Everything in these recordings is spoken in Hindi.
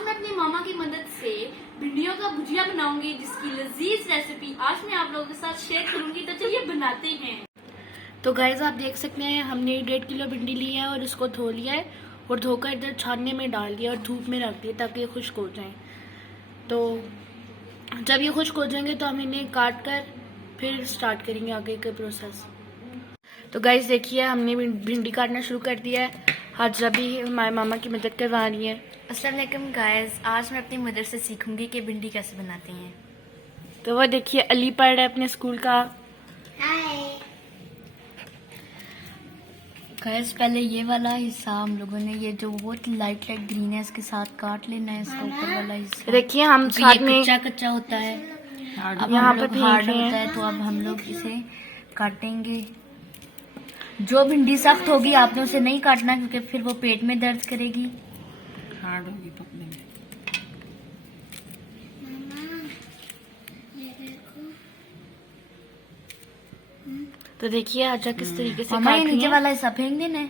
आज मैं अपनी मामा की मदद से भिंडियों का भुजिया बनाऊंगी, जिसकी लजीज रेसिपी आज मैं आप लोगों के साथ शेयर करूंगी। तो चलिए बनाते हैं। तो गाइस आप देख सकते हैं हमने 1.5 किलो भिंडी ली है और इसको धो लिया है और धोकर इधर छानने में डाल दिया और धूप में रख दिया ताकि ये खुश्क हो जाए। तो जब ये खुश्क हो जाएंगे तो हम इन्हें काट कर फिर स्टार्ट करेंगे आगे का प्रोसेस। तो गाइस देखिए हमने भिंडी काटना शुरू कर दिया है। आज अभी हमारे मामा की मदद करवा रही है। अस्सलाम वालेकुम गाइस, आज मैं अपनी मदर से सीखूंगी कि भिंडी कैसे बनाते हैं। तो वो देखिए अली पढ़ रहा है अपने स्कूल का। हाय गाइस, पहले ये वाला हिस्सा हम लोगों ने ये जो बहुत लाइट ग्रीन है इसके साथ काट लेना है। इसका ऊपर वाला हिस्सा देखिए हम साथ में कच्चा कच्चा होता है, अब यहाँ हम पे लोग हार्ड होता है तो अब हम लोग इसे काटेंगे। जो भिंडी सख्त होगी आपने उसे नहीं काटना क्योंकि फिर वो पेट में दर्द करेगी, हार्ड होगी पकने में। तो देखिए आजा किस तरीके से मामा ये काट रही नीचे है। वाला हिस्सा फेंक देना है।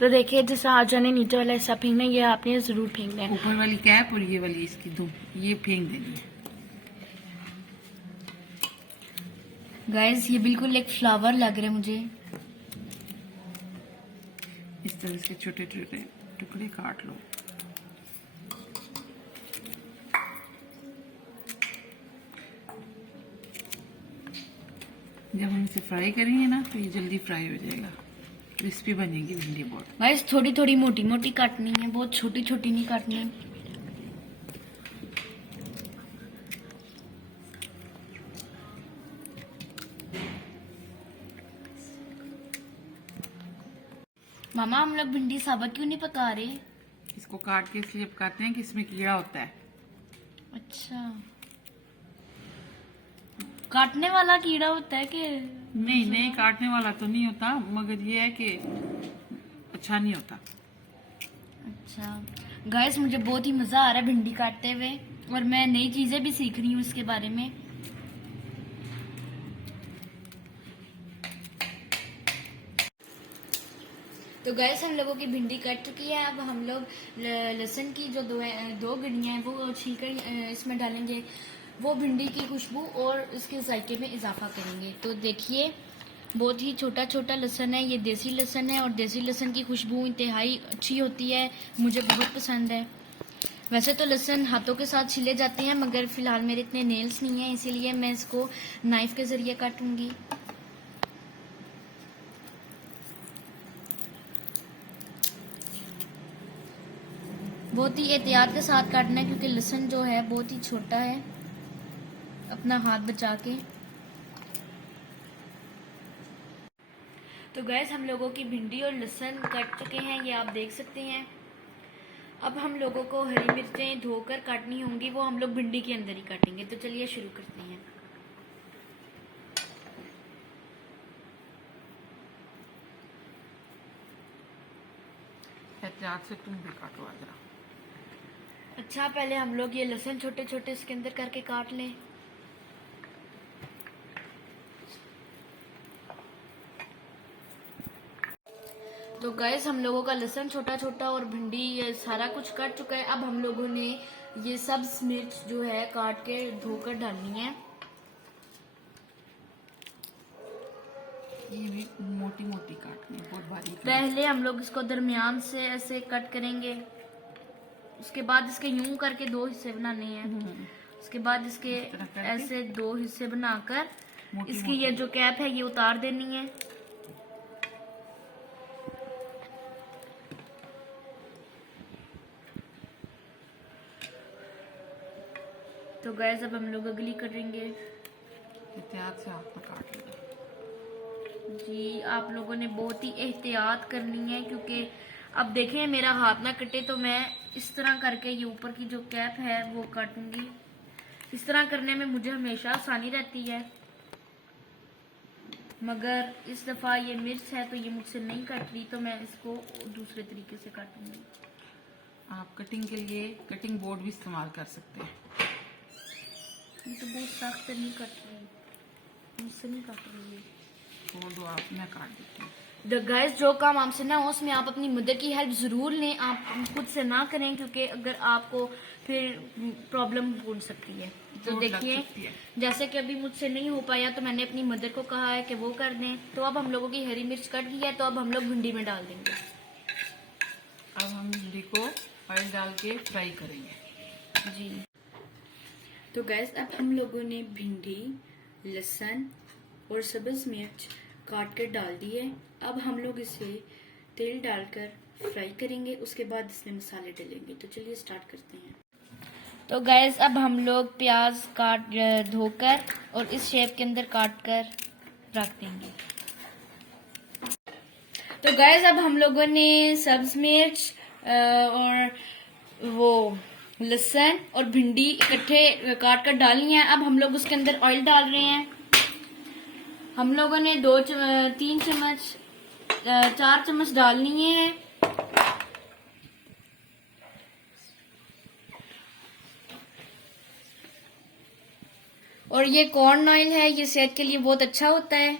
तो देखिए जैसे आजा ने नीचे वाला हिस्सा फेंकना है, ये आपने जरूर फेंकना है। ऊपर वाली कैप और ये वाली इसकी दो ये फेंक देनी है। गाइस ये बिल्कुल एक फ्लावर लग रहा है मुझे। इस तरह से छोटे छोटे टुकड़े काट लो। जब हम इसे फ्राई करेंगे ना तो ये जल्दी फ्राई हो जाएगा, क्रिस्पी बनेगी भिंडी बहुत। गाइस थोड़ी थोड़ी मोटी मोटी काटनी है, बहुत छोटी छोटी नहीं काटनी है। मामा हम लोग भिंडी साबुत क्यों नहीं पका रहे? इसको काट के इसलिए पकाते हैं कि इसमें कीड़ा होता है। अच्छा, काटने वाला कीड़ा होता है कि? नहीं नहीं, काटने वाला तो नहीं होता, मगर ये है कि अच्छा नहीं होता। अच्छा गाइस मुझे बहुत ही मजा आ रहा है भिंडी काटते हुए और मैं नई चीजें भी सीख रही हूँ इसके बारे में। तो गैस हम लोगों की भिंडी कट चुकी है। अब हम लोग लहसुन की जो दो गिड़ियाँ हैं वो छीलकर इसमें डालेंगे। वो भिंडी की खुशबू और इसके जायके में इजाफा करेंगे। तो देखिए बहुत ही छोटा छोटा लहसुन है, ये देसी लहसुन है और देसी लहसुन की खुशबू इंतहाई अच्छी होती है, मुझे बहुत पसंद है। वैसे तो लहसुन हाथों के साथ छिले जाते हैं मगर फिलहाल मेरे इतने नेल्स नहीं हैं, इसीलिए मैं इसको नाइफ के जरिए काटूंगी। बहुत ही एहतियात के साथ काटना है क्योंकि लहसुन जो है बहुत ही छोटा है, अपना हाथ बचा के। तो गैस हम लोगों की भिंडी और लहसुन कट चुके हैं, ये आप देख सकते हैं। अब हम लोगों को हरी मिर्चें धोकर काटनी होंगी, वो हम लोग भिंडी के अंदर ही काटेंगे। तो चलिए शुरू करते हैं। एहतियात से तुम भी काटो जरा। अच्छा पहले हम लोग ये लहसुन छोटे छोटे इसके अंदर करके काट लें। तो गैस हम लोगों का लहसुन छोटा छोटा और भिंडी ये सारा कुछ कट चुका है। अब हम लोगों ने ये सब्ज मिर्च जो है काट के धोकर डालनी है। ये भी मोटी मोटी काटनी है, बहुत बारीक। पहले हम लोग इसको दरमियान से ऐसे कट करेंगे, उसके बाद इसके यूं करके दो हिस्से बनाने हैं। उसके बाद इसके ऐसे दो हिस्से बनाकर इसकी ये जो कैप है ये उतार देनी है। तो गैस अब हम लोग अगली करेंगे। एहतियात से हाथ में काट लेना जी आप लोगों ने बहुत ही एहतियात करनी है क्योंकि अब देखें मेरा हाथ ना कटे तो मैं इस तरह करके ये ऊपर की जो कैप है वो काटूंगी। इस तरह करने में मुझे हमेशा आसानी रहती है, मगर इस दफ़ा ये मिर्च है तो ये मुझसे नहीं कट रही, तो मैं इसको दूसरे तरीके से काटूंगी। आप कटिंग के लिए कटिंग बोर्ड भी इस्तेमाल कर सकते हैं। ये तो बहुत सख्त नहीं कट रही, मुझसे नहीं कट रही है। छोड़ दो आप, मैं काट देती हूँ। गाइस जो काम आपसे ना हो उसमें आप अपनी मदर की हेल्प जरूर लें, आप खुद से ना करें, क्योंकि अगर आपको फिर प्रॉब्लम हो सकती है। तो चोट लग देखिए सकती है। जैसे कि अभी मुझसे नहीं हो पाया तो मैंने अपनी मदर को कहा है कि वो कर दें। तो अब हम लोगों की हरी मिर्च कट गई है, तो अब हम लोग भिंडी में डाल देंगे। अब हम भिंडी को ऑयल डाल के फ्राई करेंगे। जी तो गैस अब हम लोगों ने भिंडी, लहसुन और सब्ज मिर्च काट कर डाल दी है। अब हम लोग इसे तेल डालकर फ्राई करेंगे, उसके बाद इसमें मसाले डालेंगे। तो चलिए स्टार्ट करते हैं। तो गैस अब हम लोग प्याज काट धोकर और इस शेप के अंदर काट कर रख देंगे। तो गैस अब हम लोगों ने सब्ज मिर्च और वो लहसुन और भिंडी इकट्ठे काट कर डाली हैं। अब हम लोग उसके अंदर ऑयल डाल रहे हैं। हम लोगों ने 3 चम्मच 4 चम्मच डालनी है। और ये कॉर्न ऑयल है, ये सेहत के लिए बहुत अच्छा होता है।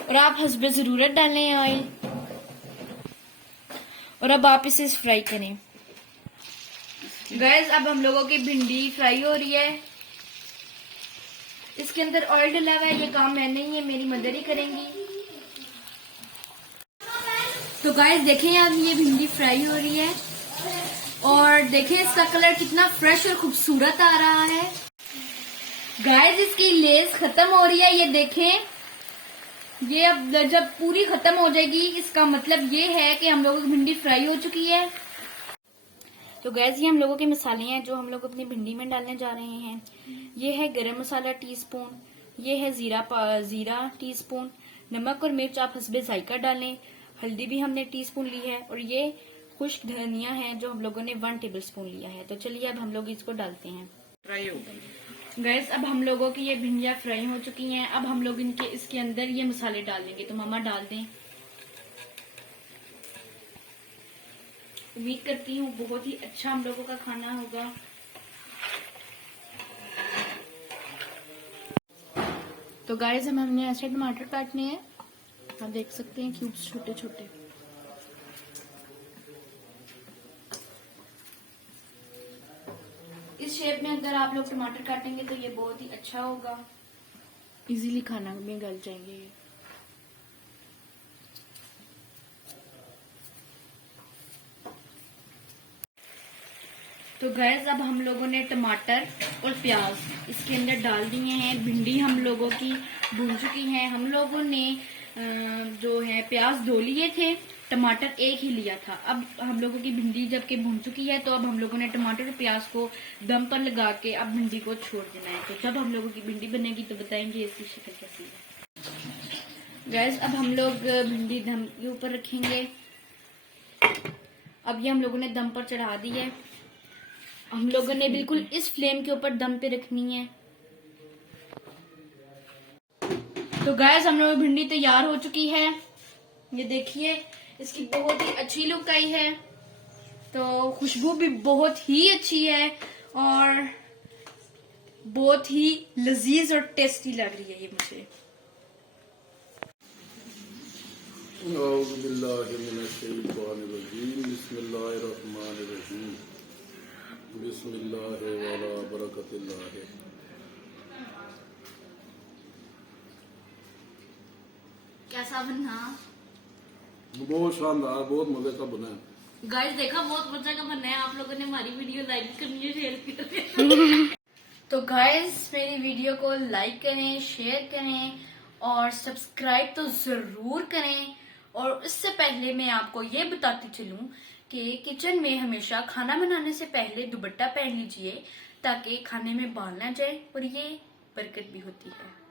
और आप हस्बे जरूरत डालें ऑयल। और अब आप इसे फ्राई करें। गैस अब हम लोगों की भिंडी फ्राई हो रही है। इसके अंदर ऑयल डला हुआ है, ये काम मैं नहीं है, मेरी मदर ही करेंगी। तो गाइस देखें अब ये भिंडी फ्राई हो रही है और देखें इसका कलर कितना फ्रेश और खूबसूरत आ रहा है। गाइस इसकी लेस खत्म हो रही है, ये देखें। ये अब जब पूरी खत्म हो जाएगी इसका मतलब ये है कि हम लोगों की भिंडी फ्राई हो चुकी है। तो गैस ये हम लोगों के मसाले हैं जो हम लोग अपनी भिंडी में डालने जा रहे हैं। ये है गरम मसाला टीस्पून, ये है जीरा टीस्पून, नमक और मिर्च आप हस्बे जायका डालें, हल्दी भी हमने टीस्पून ली है, और ये खुश्क धनिया है जो हम लोगों ने 1 टेबलस्पून लिया है। तो चलिए अब हम लोग इसको डालते हैं। फ्राई हो गई। गैस अब हम लोगों की ये भिंडियाँ फ्राई हो चुकी हैं। अब हम लोग इसके अंदर ये मसाले डाल देंगे। तो मामा डाल दें। उम्मीद करती हूँ बहुत ही अच्छा हम लोगों का खाना होगा। तो गाइस हमने ऐसे टमाटर काटने हैं, आप देख सकते हैं क्यूब्स छोटे छोटे। इस शेप में अगर आप लोग टमाटर काटेंगे तो ये बहुत ही अच्छा होगा, इजीली खाना में गल जाएंगे ये। तो गैस अब हम लोगों ने टमाटर और प्याज इसके अंदर डाल दिए हैं। भिंडी हम लोगों की भून चुकी है। हम लोगों ने जो है प्याज 2 लिए थे, टमाटर 1 ही लिया था। अब हम लोगों की भिंडी जबकि भून चुकी है तो अब हम लोगों ने टमाटर और प्याज को दम पर लगा के अब भिंडी को छोड़ देना है। तो जब हम लोगों की भिंडी बनेगी तो बताएंगे इसकी शक्ल कैसी है। गैस अब हम लोग भिंडी दम के ऊपर रखेंगे। अब ये हम लोगों ने दम पर चढ़ा दी है। हम लोगों ने बिल्कुल इस फ्लेम के ऊपर दम पे रखनी है। तो गैस हम लोग भिंडी तैयार हो चुकी है। ये देखिए इसकी बहुत ही अच्छी लुक आई है। तो खुशबू भी बहुत ही अच्छी है और बहुत ही लजीज और टेस्टी लग रही है ये मुझे। कैसा बना? बहुत शानदार, बहुत मजे का बना है। गाइस देखा बहुत मजा का बनना है। आप लोगों ने हमारी वीडियो लाइक करनी है, शेयर करनी है। तो गाइस मेरी वीडियो को लाइक करें, शेयर करें और सब्सक्राइब तो जरूर करें। और इससे पहले मैं आपको ये बताती चलूं कि किचन में हमेशा खाना बनाने से पहले दुपट्टा पहन लीजिए ताकि खाने में बाल ना जाए और ये बरकत भी होती है।